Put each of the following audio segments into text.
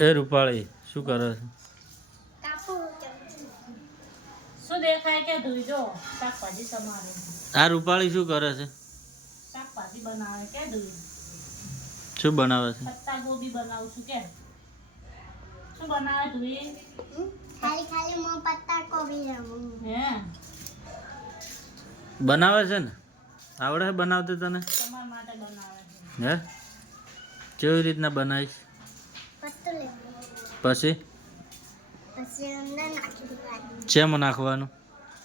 એ રૂપાળી શું કરે છે? શું દેખાય કે ધોઈજો શાકભાજી સમારે. આ રૂપાળી શું કરે છે? શાકભાજી બનાવે કે ધોઈ. શું બનાવે છે? પત્તા ગોબી બનાવું છું કે. શું બનાવે ધોઈ? ખાલી મો પત્તા ગોબી રમું. હે બનાવે છે ને? આવડે છે બનાવતે તને? તમારા માટે બનાવે છે. હે કેવી રીતના બનાવીશ? પત્તું લેવું. પછી અંદર નાખી દેવાનું. શેમાં નાખવાનું?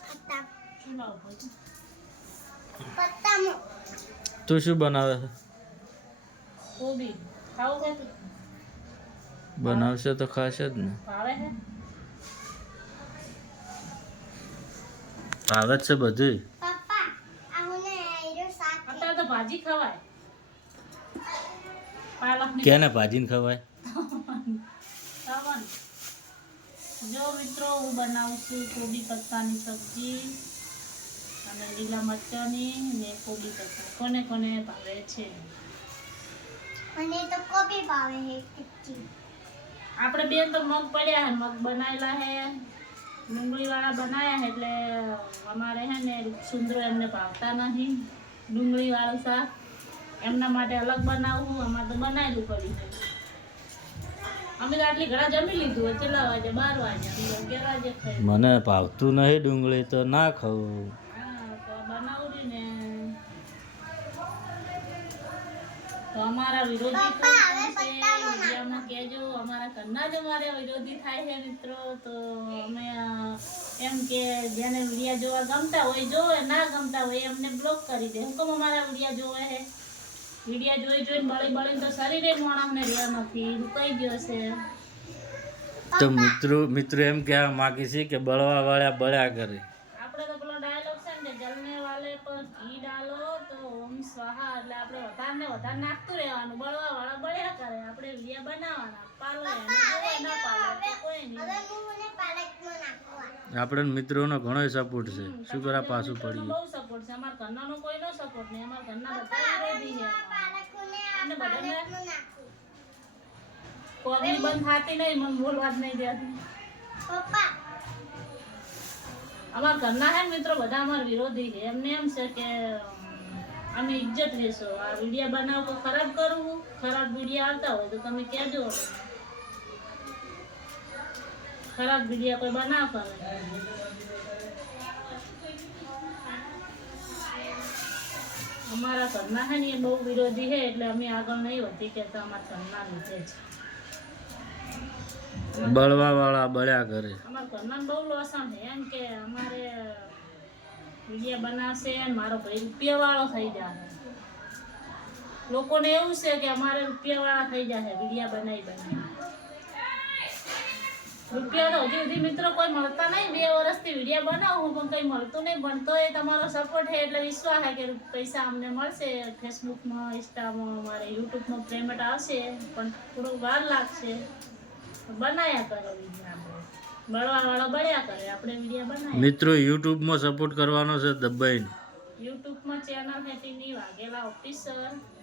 પત્તા. શું લાવું પછી? પત્તામાં. તું શું બનાવે છે? ગોબી ખાવું કે તું? બનાવશે તો ખાશે જ ને. ભાવે છે? ભાવે જ છે બધું. પપ્પા આ મને આયરો શાક અત્યારે તો ભાજી ખવાય. પાલકની કેને ભાજીને ખવાય? ખાવાનું. જો મિત્રો હું બનાવું છું કોબી પત્તાની સબ્જી અને લીલા મરચાંની ને કોબી પત્તા. કોને કોને ભાવે છે? મને તો કોબી ભાવે હે તીખી. આપણે બેન તો મગ પડ્યા હે, મગ બનાવેલા હે, ડુંગળીવાળા બનાવ્યા હે એટલે અમારે હે ને સુંદરો એમને ભાવતા નહીં ડુંગળીવાળું શાક. એમના માટે અલગ બનાવવું, અમારે તો બનાવેલું પડ્યું છે. અમે તો આટલી ઘણા જમી લીધું. કેટલા વાગે? 12 વાગે. કેટલા વાગે ખાઈ? મને ભાવતું નહીં ડુંગળી તો ના ખાવું. હા તો બનાવડી ને તો અમારા વિરોધી પપ્પા, હવે કોણ છે પત્તાનો વિડીયોમાં કહેજો. અમારા ઘરના જ અમારે વિરોધી થાય છે મિત્રો. તો અમે એમ કે જેને વિડીયો જોવા ગમતા હોય જોવે, ના ગમતા હોય એમને બ્લોક કરી દે. હુકમ અમારા વિડીયો જોવે છે? વિડીયો જોઈને બળીને તો શરીરે માણસને રહ્યા નથી, રૂકાઈ ગયો છે. તો મિત્રો એમ કહેવા માંગે છે કે બળવા વાળા બળ્યા કરે. આપણે તો પેલો ડાયલોગ છે ને કે જલને વાલે પર ઘી ડાલો તો ઓમ સ્વાહા. એટલે આપણે વધારે નાખતું રહેવાનું. બળવા વાળા બળ્યા કરે. આપણે વિડીયો બનાવવાના. પાલો એને જોવે, ના પાલો તો કોઈ નહીં. હવે હું મને પાલકમાં નાખવા. આપણે મિત્રોનો ઘણો સપોર્ટ છે. શું કરા પાછું મિત્રોનો પડીએ? બહુ સપોર્ટ છે. અમારા ઘરનાનો કોઈનો સપોર્ટ નહીં. અમારા ઘરના બધા વિરોધી છે. પાલકોને અને આ બધાને પાલકમાં નાખું. કોબી બંધ થતી નહીં, મને બોલવા જ નહીં દેતી. પપ્પા અમારા ઘરના હે ને મિત્રો બધા અમારા વિરોધી છે. એમને એમ છે કે અમે ઇજ્જત લેશો. આ વિડીયો બનાવો તો ખરાબ કરવું, ખરાબ વિડીયો આવતા હોય તો તમે કહેજો. ખરાબ વિડીયો કોઈ બનાવતા હોય. અમારા ઘરના હે ને એ બહુ વિરોધી છે એટલે અમે આગળ નહીં વધી કહેતા. અમારા ઘરના લીધે જ બળવા વાળા બળ્યા કરે. અમારા ઘરના બહુ લોસણ છે. એમ કે અમારે વિડીયો બનાવશે ને મારો ભાઈ રૂપિયાવાળો થઈ જાય. લોકોને એવું છે કે અમારે રૂપિયાવાળા થઈ જાય વિડીયો બનાવી. રૂપિયા તો હજી સુધી મિત્રો કોઈ મળતા નહીં. 2 વર્ષથી વિડીયો બનાવું પણ કંઈ મળતું નહીં. બનતો એ તમારો સપોર્ટ છે એટલે વિશ્વાસ છે કે પૈસા અમને મળશે. ફેસબુકમાં, ઇન્સ્ટામાં, અમારે યુટ્યુબમાં પેમેન્ટ આવશે પણ થોડું વાર લાગશે. બનાયા કરો વિડીયો. આપણે બળવાવાળા બળ્યા કરે, આપણે વિડીયો બનાવીએ. મિત્રો યુટ્યુબમાં સપોર્ટ કરવાનો છે દબાઈને. યુટ્યુબમાં ચેનલ છે ટીની વાઘેલા ઓફિસર.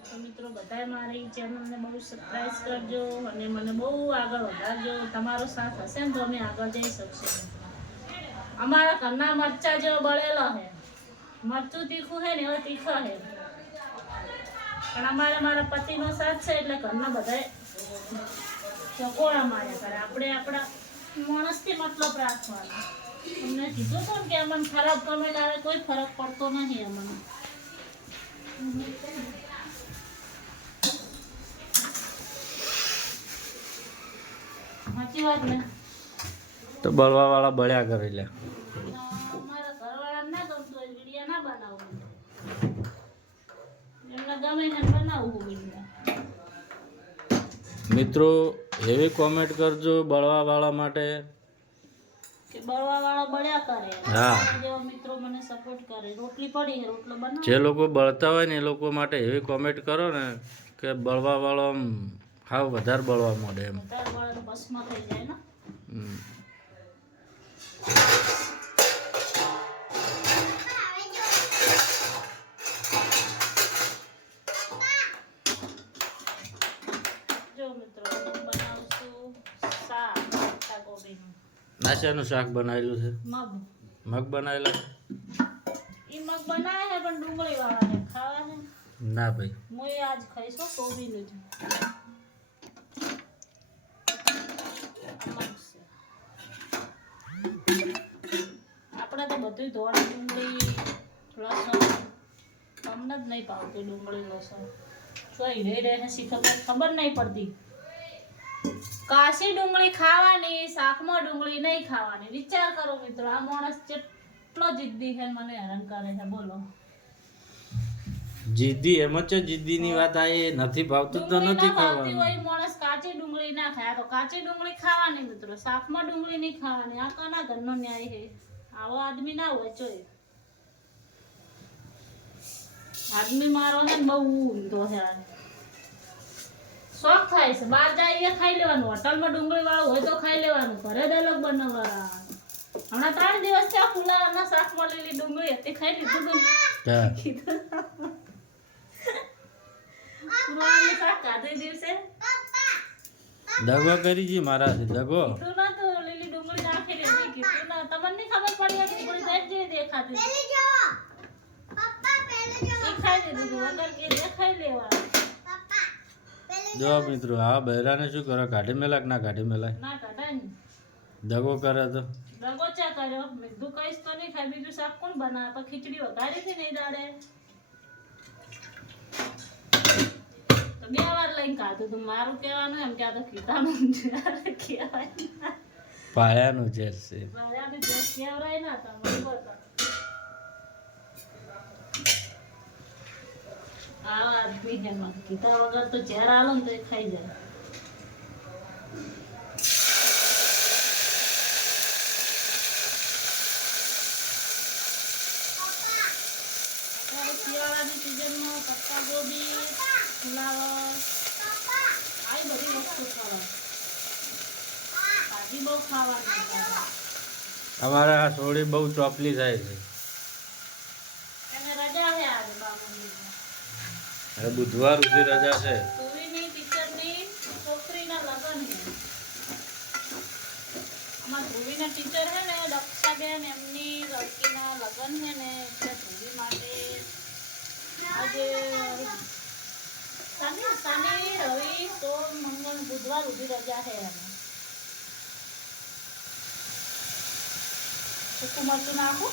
તો મિત્રો બધાએ મારી ચેનલને બહુ સબસ્ક્રાઈબ કરજો અને મને બહુ આગળ વધારજો. તમારો સાથ હશે ને તો અમે આગળ જઈ શકશું. અમારા ઘરના મરચા જેવો બળેલો છે. મરચું તીખું છે ને એવો તીખો છે પણ અમારે મારા પતિનો સાથ છે એટલે ઘરના બધાએ ચકોળા માર્યા કરે. આપણે આપણા માણસથી મતલબ રાખવાનો. તમને કીધું હતું કે અમને ખરાબ કમેન્ટ આવે કોઈ ફરક પડતો નહીં અમને. સાચી વાત ને? તો બળવા વાળા બળ્યા કરે લે. અમારા ઘરવાળાને ના ગમતું હોય વિડીયો ના બનાવવું. એમને ગમે ને બનાવવું વિડીયો. મિત્રો એવી કોમેન્ટ કરજો બળવા વાળા માટે કે બળવાવાળા બળ્યા કરે. હા. જેવા મિત્રો મને સપોર્ટ કરે. રોટલી પડી છે રોટલો બનાવો. જે લોકો બળતા હોય ને એ લોકો માટે એવી કોમેન્ટ કરો ને કે બળવા વાળો આમ હાવ વધારે બળવા માંડે એમ. વધારે બળે તો ભસ્મ થઈ જાય ને. હમ. જો મિત્રો બનાવશું નાશાનું શાક બનાવેલું છે મગ મગ બનાવેલા ઈ મગ બનાવે છે પણ ડુંગળી વાળા છે ખાવા છે ના ભાઈ હું એ આજ ખાઈશ હો કોબીનું જ આ મગ છે આપણે તો બધું ધોળી ડુંગળી લસણ તમને જ નહીં ભાવતું ડુંગળી લસણ શું રે રે ખબર નહીં પડતી કાશી ડુંગળી ખાવાની શાકમાં ડુંગળી નહીં ખાવાની વિચાર કરો મિત્રો આ માણસ કેટલો જિદ્દી છે મને હેરાન કરે છે બોલો જીદ્દી એમ જ છે જીદ્દીની વાત આ એ નથી ભાવતું તો ડુંગળી નથી ના ભાવતી ખાવાનું હોય માણસ કાચી ડુંગળી ના ખાય તો કાચી ડુંગળી ખાવાની મિત્રો શાકમાં ડુંગળી નહીં ખાવાની આ કોના ઘરનો ન્યાય છે આવો આદમી ના હોય ચોય આદમી મારો છે ને બહુ ઊંધો છે શોખ થાય છે બહાર જઈએ ખાઈ લેવાનું હોટલમાં ડુંગળી વાળું હોય તો ખાઈ લેવાનું ઘરે જ અલગ બનાવવાના હમણાં 3 દિવસ થયા ફુલાવરના શાકમાં લીલી ડુંગળી હતી ખાઈ લીધું તું હા. ફુલાવરનું શાક ખાધું દિવસે દગો કરી જી મારાથી દગો તું ના તો લીલી ડુંગળી નાખી લીધી કીધું ના તમને નહીં ખબર પડી હતી ડુંગળી દેખ જે દેખાતી પહેલે જો પપ્પા પહેલે જો એ ખાઈ લીધું તું વગર કે દેખાઈ લેવાનું પપ્પા પહેલે જો મિત્રો આ બહેરાને શું કરો કાઢી મેલાક ના કાઢી મેલાય ના કાઢાય ને દગો કરે તો દગો ચા કર્યો મીઠું કહીશ તો નહીં ખાય બીજું શાક કોણ બનાવે પણ ખીચડી વઘારી હતી નહીં દાડે તો 2 વાર લઈને ખાધું તું મારું કહેવાનું એમ કે આ તો ખીતાનું કહેવાય પાયાનું ઝેર છે મારાને જે કહેવરાય ના તમે બતા આ આદમી છે માં કીધા વગર તો ઝેર આલો ને તો એ ખાઈ જાય અત્યારે શિયાળાની સિઝનમાં પત્તા ગોબી ફુલાવર આવી બધી વસ્તુ ખાવા ભાજી બહુ ખાવાની ત્યારે. અમારે આ સોડી બહુ ચોપલી થાય છે એને રજા છે આજે બામુની હવે બુધવાર સુધી રજા છે ધોવીની ટીચરની છોકરીના લગ્ન છે અમારા ધોવીના ટીચર છે ને દક્ષાબેન એમની લડકીના લગ્ન છે ને એટલે ધોવી માટે આજે શનિ રવિ સોમ મંગળ બુધવાર સુધી રજા છે એને સૂકું મરચું નાખું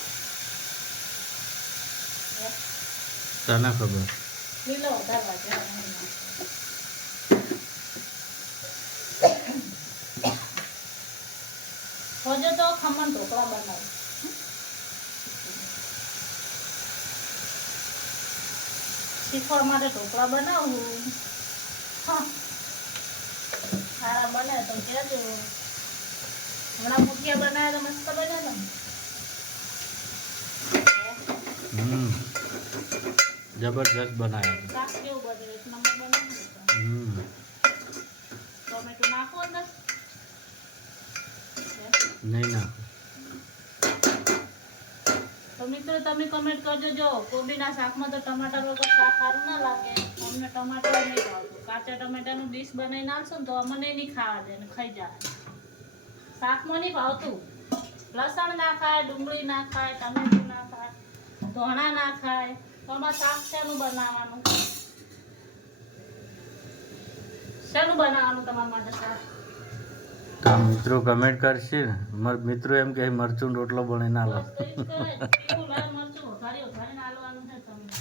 તને ખબર લીલો વધારે વાગે હોજો તો ખમણ ઢોકળા બનાવું શીખવા માટે ઢોકળા બનાવું હા સારા બને તો કહેજો હમણાં મુઠિયા બનાવ્યા તો મસ્ત બન્યા ને જબરજસ્ત બનાવ્યા શાક કેવું બને 1 નંબર બનાવ્યું ટોમેટો નાખો અંદર નહીં ના તો મિત્રો તમે કમેન્ટ કરજો જો કોબીના શાકમાં તો ટમાટર વગર શાક સારું ના લાગે અમને ટમાટર નહીં ભાવતું કાચા ટમેટાનું ડીશ બનાવીને આપશો ને તો અમને નહીં ખાવા દે ને ખાઈ જાય શાકમાં નહીં ભાવતું લસણ ના ખાય ડુંગળી ના ખાય ટમેટું ના ખાય ધોણા ના ખાય તો આમાં શાક શેનું બનાવવાનું તમારા માટે શાક મિત્રો કમેન્ટ કરશે ને મારા મિત્રો એમ કે મરચું રોટલો બની ના લો બસ તો ઈ જ કરાય. તીખું લાલ મરચું વઘારીને આલવાનું છે તમને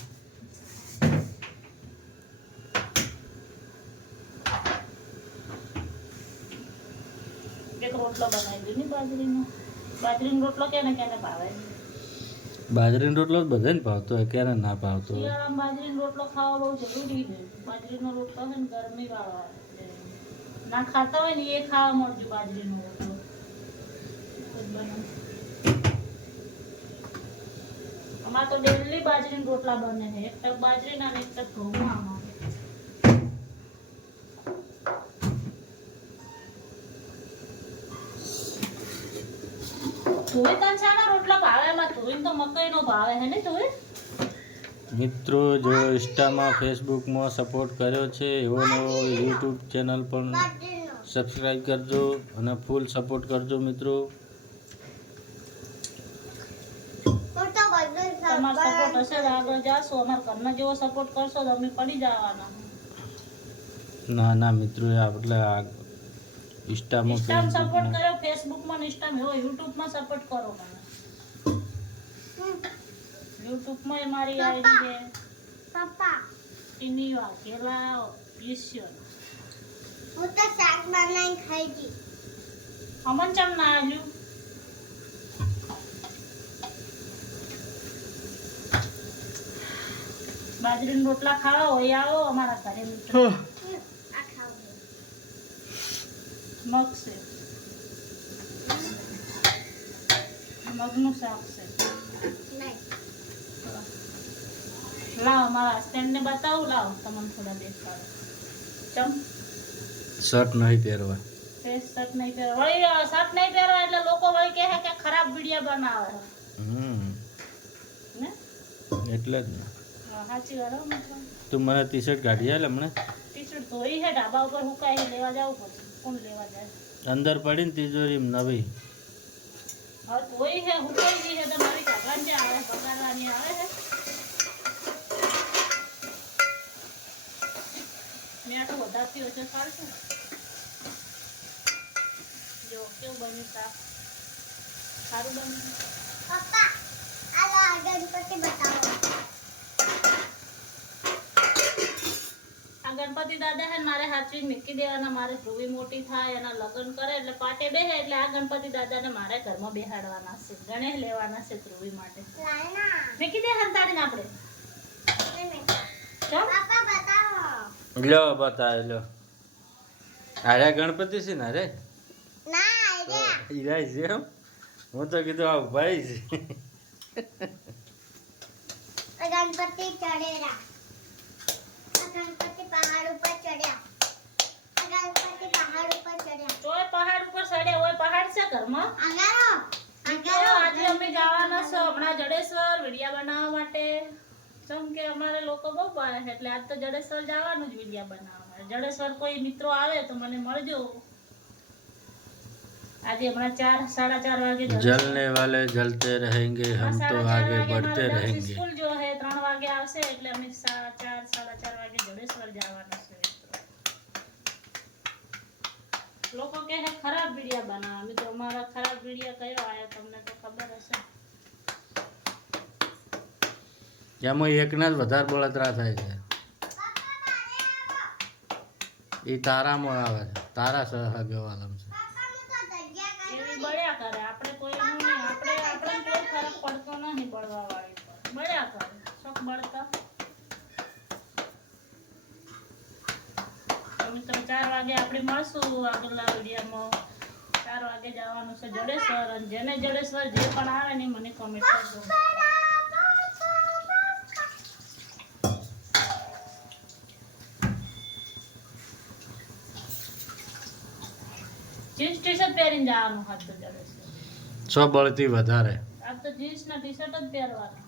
એક રોટલો બનાવી દો ને બાજરીનો રોટલો કેને ભાવે બાજરીનો રોટલો બધાને ભાવતો હોય ક્યારે ના ભાવતો હોય શિયાળામાં બાજરીનો રોટલો ખાવા બહુ જરૂરી છે બાજરીનો રોટલો છે ને ગરમી વાળો આવે. ના ખાતા હોય ને એ ખાવા મળજો બાજરીનો રોટલો અમારે તો ડેલી બાજરીના રોટલા બને છે એક ટક બાજરીના ને એક ટક ઘઉંના અમારે ધોઈ તને શાના રોટલા ભાવે એમાં ધોઈને તો મકાઈનો ભાવે હે ને ધોઈ મિત્રો જો ઇન્સ્ટામાં ફેસબુકમાં સપોર્ટ કર્યો છે એવો નવો યુટ્યુબ ચેનલ પણ બાજરીનો સબસ્ક્રાઈબ કરજો અને ફૂલ સપોર્ટ કરજો મિત્રો તમારો સપોર્ટ હશે તો આગળ જાશો, અમારા ઘરના જેવો સપોર્ટ કરશો તો અમે પડી જવાના. ના ના મિત્રો આપણે આ ઇન્સ્ટામાં ઇન્સ્ટામાં સપોર્ટ કર્યો, ફેસબુકમાં ને ઇન્સ્ટામાં એવો યુટ્યુબમાં સપોર્ટ કરો મને. યુટ્યુબમાં એ મારી આઈડી છે પપ્પા ટીની વાઘેલા ઈશ્વર. હું તો શાક બનાવીને ખાઈ ગઈ. અમન ચમ ના આવ્યું? બાજરીના રોટલા ખાવા હોય આવો અમારા ઘરે મિત્રો. આ ખાવું. મગ છે, મગનું શાક છે. નહીં. લાવ મારા હસબન્ડને બતાવું, લાવ તમને થોડા દેખાડો. ચમ શર્ટ નહીં પહેરવા. ફેસ શર્ટ નહીં પહેરવા, વળી શર્ટ નહીં પહેરવા એટલે લોકો વળી કહે કે ખરાબ વિડીયો બનાવે ને. એટલે જ ને સાચી વાત હો મિત્રો. તું મને ટી શર્ટ કાઢી આલે હમણાં. ટી-શર્ટ ધોઈ છે ઢાબા ઉપર હુકાઈ છે, લેવા જવું પડશે. કોણ લેવા જાય? અંદર પડીને તિજોરી નવી. હા ધોઈ છે, હુકાઈ ગઈ છે તો નવી કાઢવાની જે આવે પગારવાની આવે છે. મેઠું વધારતી હોય છે ચાલશે. જો કેવું બન્યું શાક, સારું બન્યું. પપ્પા આ લો આ ગણપતિ બતાવો. આ ગણપતિ દાદા છે ને મારે હાચવી મૂકી દેવાના. મારે ધ્રુવી મોટી થાય એના લગ્ન કરે એટલે પાટે બેસે એટલે આ ગણપતિ દાદાને મારે ઘરમાં બેહાડવાના છે. ગણેશ લેવાના છે ધ્રુવી માટે. લાયના. મૂકી દે હંતાડીને આપણે. ચમ પપ્પા બતાવો. લ્યો બતાવે લ્યો. અરે ગણપતિ છે ને અરે ના આઈડિયા. હીરા છે એમ. હું તો કીધું આ ભાઈ છે. ગણપતિ ચડેલા. ગણપતિ પહાડ ઉપર ચડ્યા. ગણપતિ પહાડ ઉપર ચડ્યા. તોય પહાડ ઉપર ચડ્યા હોય. પહાડ છે ઘરમાં. આગળ મિત્રો, આજે અમે જવાના છો હમણાં જડેશ્વર વિડિયા બનાવવા માટે. જેમ કે અમારે લોકો બહુ પાડે છે એટલે આજ તો જડેશ્વર જવાનું જ વિડિયા બનાવવા માટે. જડેશ્વર કોઈ મિત્રો આવે તો મને મળજો. આજે હમણાં 4-4:30 વાગે जलने वाले जलते रहेंगे हम तो आगे बढ़ते रहेंगे. સ્કૂલ જો હે 3 વાગે આવશે એટલે અમે 4-4:30 વાગે જડેશ્વર જવાના છે મિત્રો. લોકો કહે છે ખરાબ વિડિયા બનાવો. અમે તો અમારા ખરાબ વિડિયા કયો આયા તમને તો ખબર હશે. એમાં એકના જ વધારે બળતરા થાય છે. એ તારામાં આવે છે. તારા સહગવાલમ છે. એવી બળ્યા કરે. આપણે કોઈનું નહીં. આપણે કોઈ ફરક પડતો નહીં બળવા વાળી પર. બળ્યા કરે. શોખ બળતા. તો મિત્રો 4 વાગે આપણે મળશું આગળના વિડીયોમાં. 4 વાગે જવાનું છે જડેશ્વર. અને જેને જડેશ્વર જે પણ આવે ને મને કોમેન્ટ કરજો. જીન્સ ટી-શર્ટ પહેરીને જવાનું હતું જડેશ્વર. સો બળતી વધારે. આ તો જીન્સ ના ટી-શર્ટ જ પહેરવાના.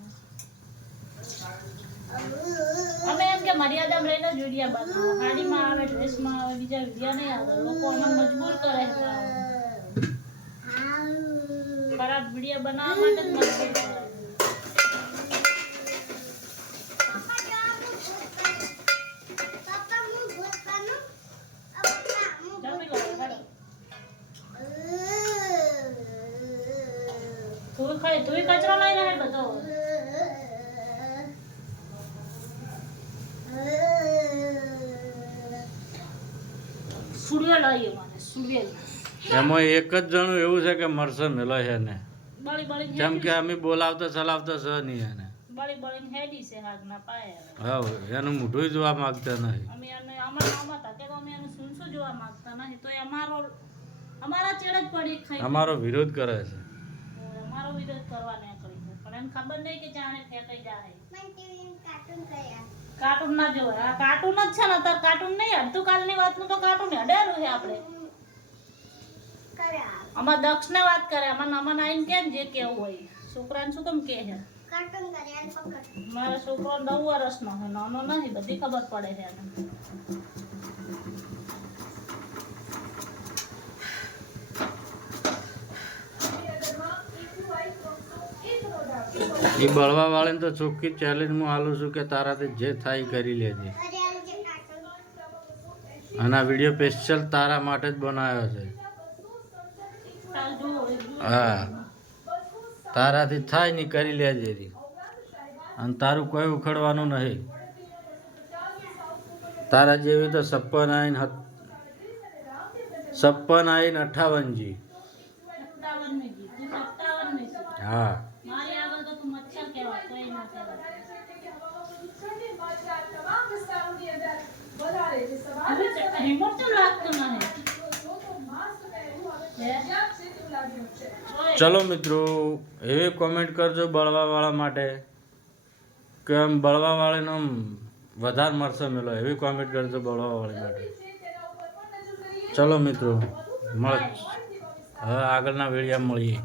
અમે એમ કે મર્યાદામાં રહીને જ વિડીયા બનાવો. સાડીમાં આવે, ડ્રેસમાં આવે, બીજા વિડીયા નહીં આવે. લોકો અમને મજબૂર કરે છે ખરાબ વિડીયો બનાવવા માટે જ મજબૂર કરે. જમી લો હાલો. તું કચરો લઈ રહે બધો. સુડિયો લઈએ મને સુડિયો. એમાં એક જ જણું એવું છે કે મરશે મેલો છે ને. બળી બળી કેમ કે અમે બોલાવતા ચલાવતા છે નહીં એને. બળી બળીને હેડી છે હાથના પાયે. હા એનું મોઢું જોવા માંગતા નહીં. અમે એને અમારા હતા કે અમે એનું શું જોવા માંગતા નહીં. તો અમારા ચેડ જ પડી ખાઈ. અમારો વિરોધ કરે છે. અમારો વિરોધ કરવા નીકળી છે પણ એને ખબર નહીં કે જાણે ફેંકાઈ જાય. કાર્ટૂન કર્યા. કાર્ટૂન ના જોવે. આ કાર્ટૂન જ છે ને. અત્યારે કાર્ટૂન નહીં હડતું. કાલની વાતનું તો કાર્ટૂન હડેલું છે આપણે. કર્યા. અમાર દક્ષને વાત કરે. અમને આવીને કેમ જે કેવું હોય. છોકરાને શું કેમ કે છે? કાર્ટૂન કર્યા ને પકડ. મારો છોકરો 9 વર્ષનો છે. નાનો નહીં. બધી ખબર પડે છે એને. એ બળવા વાળાને તો ચોખ્ખી ચેલેન્જ હું આલું છું કે તારાથી જે થાય એ કરી લેજે. અરે આનું જે કાર્ટૂન અને આ વિડીયો સ્પેશિયલ તારા માટે જ બનાવ્યો છે. કાલ જુઓ હા, તારાથી થાય ને કરી લેજે રી. અને તારું કોઈ ઉખડવાનું નહીં. તારા જેવી તો 56 આઈને 58 જી. 57 ને જીતું 57 ને જીતું. હા, મારી આગળ તો તું મચ્છર કહેવાય કોઈ ના કહેવાય. હિંમત તો લાગતું નહીં. હે? ચલો મિત્રો, એવી કોમેન્ટ કરજો બળવાવાળા માટે કે આમ બળવાવાળાને આમ વધારે મળશે મેલો. એવી કોમેન્ટ કરજો બળવાવાળા માટે. ચલો મિત્રો, હવે આગળના વિડીયો મળીએ.